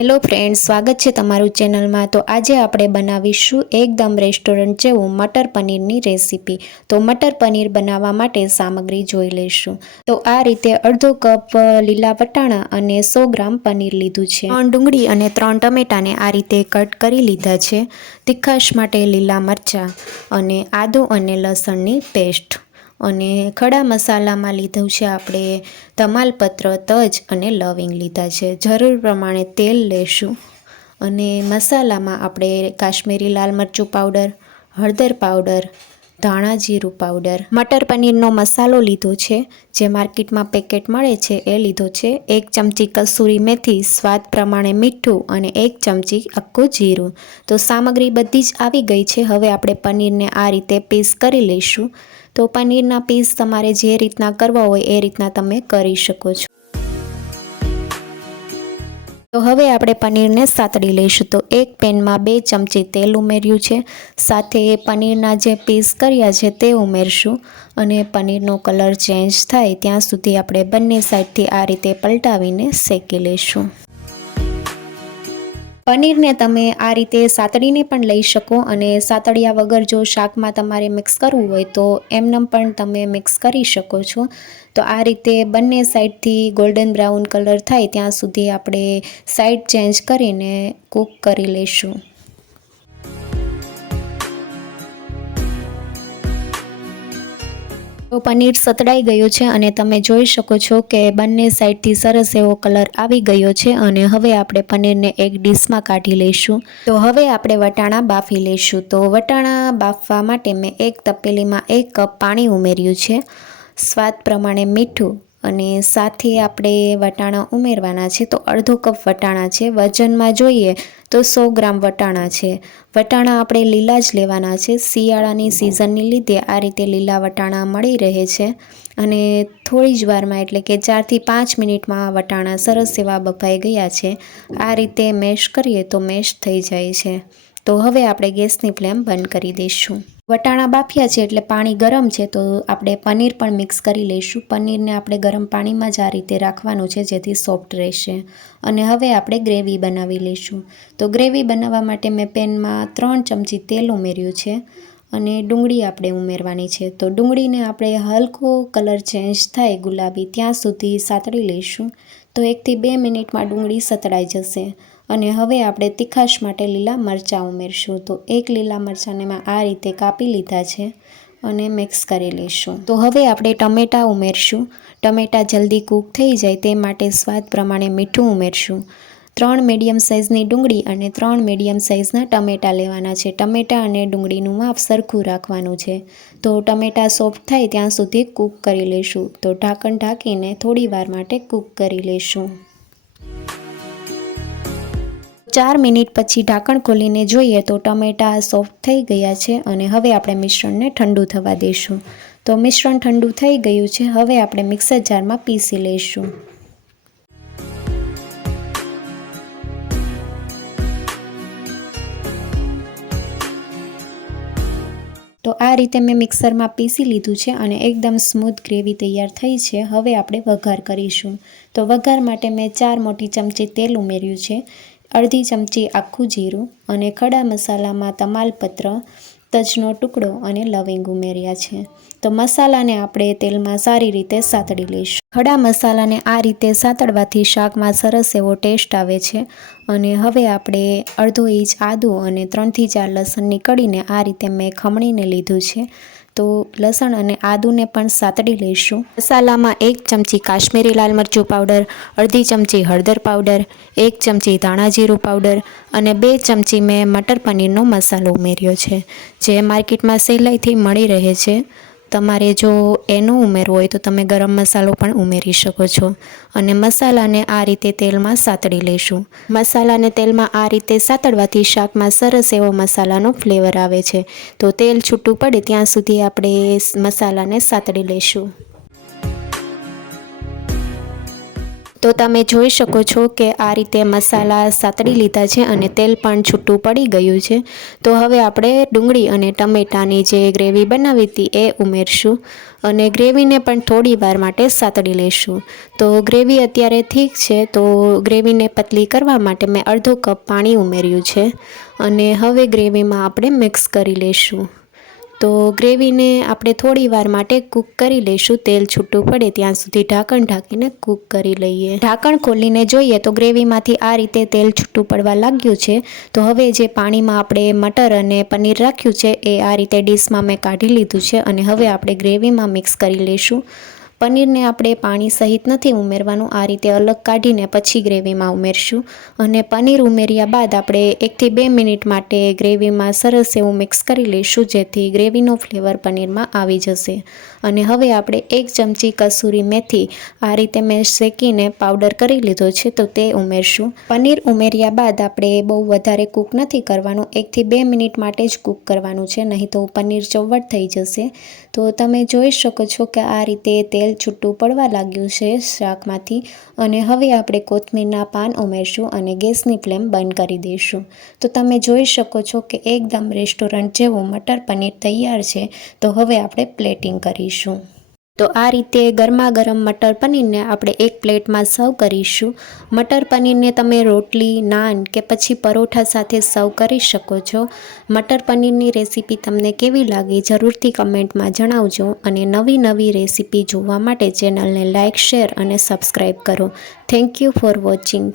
Hello friends, સ્વાગત છે તમારું ચેનલમાં। તો આજે આપણે બનાવીશું એકદમ રેસ્ટોરન્ટ જેવું મટર પનીરની રેસીપી। તો મટર પનીર બનાવવા માટે સામગ્રી જોઈ લઈશું। તો આ રીતે અડધો કપ લીલા વટાણા અને 100 ગ્રામ પનીર લીધું છે। 3 ડુંગળી અને 3 ટમેટાને આ રીતે કટ કરી લીધા છે। તીખાશ માટે લીલા મરચાં અને આદુ અને લસણની પેસ્ટ અને ખડા મસાલામાં લીધું છે આપણે તમાલપત્ર, તજ અને લવિંગ લીધા છે। જરૂર પ્રમાણે તેલ લેશું અને મસાલામાં આપણે કાશ્મીરી લાલ મરચું પાવડર, હળદર પાવડર, ધાણા જીરું પાવડર, મટર પનીરનો મસાલો લીધો છે જે માર્કેટમાં પેકેટ મળે છે એ લીધો છે। 1 ચમચી કસૂરી મેથી, સ્વાદ પ્રમાણે મીઠું અને 1 ચમચી આખું જીરું। તો સામગ્રી બધી જ આવી ગઈ છે। હવે આપણે પનીરને આ રીતે પીસ કરી લઈશું। તો પનીરના પીસ તમારે જે રીતના કરવા હોય એ રીતના તમે કરી શકો છો। તો હવે આપણે પનીરને સાતળી લઈશું। તો એક પેનમાં 2 ચમચી તેલ ઉમેર્યું છે, સાથે પનીરના જે પીસ કર્યા છે તે ઉમેરશું અને પનીરનો કલર ચેન્જ થાય ત્યાં સુધી આપણે બંને સાઈડથી આ રીતે પલટાવીને શેકી લઈશું। પનીરને તમે આ રીતે સાતળીને પણ લઈ શકો અને સાતળ્યા વગર જો શાકમાં તમારે મિક્સ કરવું હોય તો એમનેમ પણ તમે મિક્સ કરી શકો છો। તો આ રીતે બંને સાઈડથી ગોલ્ડન બ્રાઉન કલર થાય ત્યાં સુધી આપણે સાઈડ ચેન્જ કરીને કૂક કરી લઈશું। તો પનીર સતળાઈ ગયું છે અને તમે જોઈ શકો છો કે બંને સાઈડથી સરસ એવો કલર આવી ગયો છે અને હવે આપણે પનીરને એક ડીશમાં કાઢી લઈશું। તો હવે આપણે વટાણા બાફી લઈશું। તો વટાણા બાફવા માટે મેં એક તપેલીમાં 1 કપ પાણી ઉમેર્યું છે, સ્વાદ પ્રમાણે મીઠું અને સાથે આપણે વટાણા ઉમેરવાના છે। તો અડધો કપ વટાણા છે, વજનમાં જોઈએ તો 100 ગ્રામ વટાણા છે। વટાણા આપણે લીલા જ લેવાના છે। શિયાળાની સિઝનની લીધે આ રીતે લીલા વટાણા મળી રહે છે અને થોડી જ વારમાં એટલે કે 4 થી 5 મિનિટમાં વટાણા સરસ એવા બફાઈ ગયા છે। આ રીતે મેશ કરીએ તો મેશ થઈ જાય છે। તો હવે આપણે ગેસની ફ્લેમ બંધ કરી દઈશું। વટાણા બાફ્યા છે એટલે પાણી ગરમ છે તો આપણે પનીર પણ મિક્સ કરી લઈશું। પનીરને આપણે ગરમ પાણીમાં જ આ રીતે રાખવાનું છે જેથી સોફ્ટ રહેશે અને હવે આપણે ગ્રેવી બનાવી લઈશું। તો ગ્રેવી બનાવવા માટે મેં પેનમાં 3 ચમચી તેલ ઉમેર્યું છે અને ડુંગળી આપણે ઉમેરવાની છે। તો ડુંગળીને આપણે હલકો કલર ચેન્જ થાય ગુલાબી ત્યાં સુધી સાતળી લઈશું। તો 1 થી 2 મિનિટમાં ડુંગળી સતળાઈ જશે અને હવે આપણે તીખાશ માટે લીલા મરચાં ઉમેરશું। તો 1 લીલા મરચાંને મેં આ રીતે કાપી લીધા છે અને મિક્સ કરી લઈશું। તો હવે આપણે ટમેટાં ઉમેરશું। ટમેટાં જલ્દી કૂક થઈ જાય તે માટે સ્વાદ પ્રમાણે મીઠું ઉમેરશું। 3 મીડિયમ સાઇઝની ડુંગળી અને 3 મીડિયમ સાઇઝના ટમેટાં લેવાના છે। ટમેટાં અને ડુંગળીનું માપ સરખું રાખવાનું છે। તો ટમેટાં સોફ્ટ થાય ત્યાં સુધી કૂક કરી લઈશું। તો ઢાંકણ ઢાંકીને થોડી વાર માટે કૂક કરી લઈશું। 4 મિનિટ પછી ઢાંકણ ખોલીને જોઈએ તો ટમેટાં સોફ્ટ થઈ ગયા છે અને હવે આપણે મિશ્રણને ઠંડુ થવા દઈશું। તો મિશ્રણ ઠંડુ થઈ ગયું છે, હવે આપણે મિક્સર જારમાં પીસી લઈશું। તો આ રીતે મેં મિક્સરમાં પીસી લીધું છે અને એકદમ સ્મૂથ ગ્રેવી તૈયાર થઈ છે। હવે આપણે વઘાર કરીશું। તો વઘાર માટે મેં 4 મોટી ચમચી તેલ ઉમેર્યું છે, અડધી ચમચી આખું જીરું અને ખડા મસાલામાં તમાલપત્ર, તજનો ટુકડો અને લવિંગ ઉમેર્યા છે। તો મસાલાને આપણે તેલમાં સારી રીતે સાતળી લઈશું। ખડા મસાલાને આ રીતે સાતળવાથી શાકમાં સરસ એવો ટેસ્ટ આવે છે અને હવે આપણે અડધો ઇંચ આદું અને 3 થી 4 લસણની કળીને આ રીતે મેં ખમણીને લીધું છે। તો લસણ અને આદુને પણ સાતળી લઈશું। મસાલામાં 1 ચમચી કાશ્મીરી લાલ મરચું પાવડર, અડધી ચમચી હળદર પાવડર, 1 ચમચી ધાણા જીરું પાવડર અને 2 ચમચી મેં મટર પનીરનો મસાલો ઉમેર્યો છે જે માર્કેટમાં સહેલાઈથી મળી રહે છે। તમારે જો એનો ઉમેરવો હોય તો તમે ગરમ મસાલો પણ ઉમેરી શકો છો અને મસાલાને આ રીતે તેલમાં સાતળી લઈશું। મસાલાને તેલમાં આ રીતે સાતળવાથી શાકમાં સરસ એવો મસાલાનો ફ્લેવર આવે છે। તો તેલ છૂટું પડે ત્યાં સુધી આપણે મસાલાને સાતળી લઈશું। તો તમે જોઈ શકો છો કે આ રીતે મસાલા સાતળી લીધા છે અને તેલ પણ છૂટું પડી ગયું છે. તો હવે આપણે ડુંગળી અને ટમેટાની જે ગ્રેવી બનાવી હતી એ ઉમેરશું અને ગ્રેવીને પણ થોડી વાર માટે સાતળી લઈશું. તો ગ્રેવી અત્યારે ઠીક છે, તો ગ્રેવીને પતલી કરવા માટે મેં અડધો કપ પાણી ઉમેર્યું છે અને હવે ગ્રેવીમાં આપણે મિક્સ કરી લઈશું. તો ગ્રેવીને આપણે થોડી વાર માટે કૂક કરી લઈશું, તેલ છૂટું પડે ત્યાં સુધી ઢાંકણ ઢાંકીને કૂક કરી લઈએ. ઢાંકણ ખોલીને જોઈએ તો ગ્રેવીમાંથી આ રીતે તેલ છૂટું પડવા લાગ્યું છે. તો હવે જે પાણીમાં આપણે મટર અને પનીર રાખ્યું છે એ આ રીતે ડીશમાં મેં કાઢી લીધું છે અને હવે આપણે ગ્રેવીમાં મિક્સ કરી લઈશું. પનીરને આપણે પાણી સહિત નથી ઉમેરવાનું, આ રીતે અલગ કાઢીને પછી ગ્રેવીમાં ઉમેરશું અને પનીર ઉમેર્યા બાદ આપણે 1 થી 2 મિનિટ માટે ગ્રેવીમાં સરસ એવું મિક્સ કરી લઈશું, જેથી ગ્રેવીનો ફ્લેવર પનીરમાં આવી જશે. અને હવે આપણે 1 ચમચી કસૂરી મેથી આ રીતે મેં શેકીને પાવડર કરી લીધો છે, તો તે ઉમેરશું. પનીર ઉમેર્યા બાદ આપણે બહુ વધારે કૂક નથી કરવાનું, 1 થી 2 મિનિટ માટે જ કૂક કરવાનું છે, નહીં તો પનીર ચવડ થઈ જશે. તો તમે જોઈ શકો છો કે આ રીતે તેલ છૂટું પડવા લાગ્યું છે શાકમાંથી અને હવે આપણે કોથમીરના પાન ઉમેરશું અને ગેસની ફ્લેમ બંધ કરી દઈશું. તો તમે જોઈ શકો છો કે એકદમ રેસ્ટોરન્ટ જેવું મટર પનીર તૈયાર છે. તો હવે આપણે પ્લેટિંગ કરીશું. તો આ રીતે ગરમા ગરમ મટર પનીરને આપણે એક પ્લેટમાં સર્વ કરીશું. મટર પનીરને તમે રોટલી, નાન કે પછી પરોઠા સાથે સર્વ કરી શકો છો. મટર પનીરની રેસીપી તમને કેવી લાગી જરૂરથી કમેન્ટમાં જણાવજો અને નવી રેસીપી જોવા માટે ચેનલને લાઇક, શેર અને સબસ્ક્રાઈબ કરો. Thank you for watching.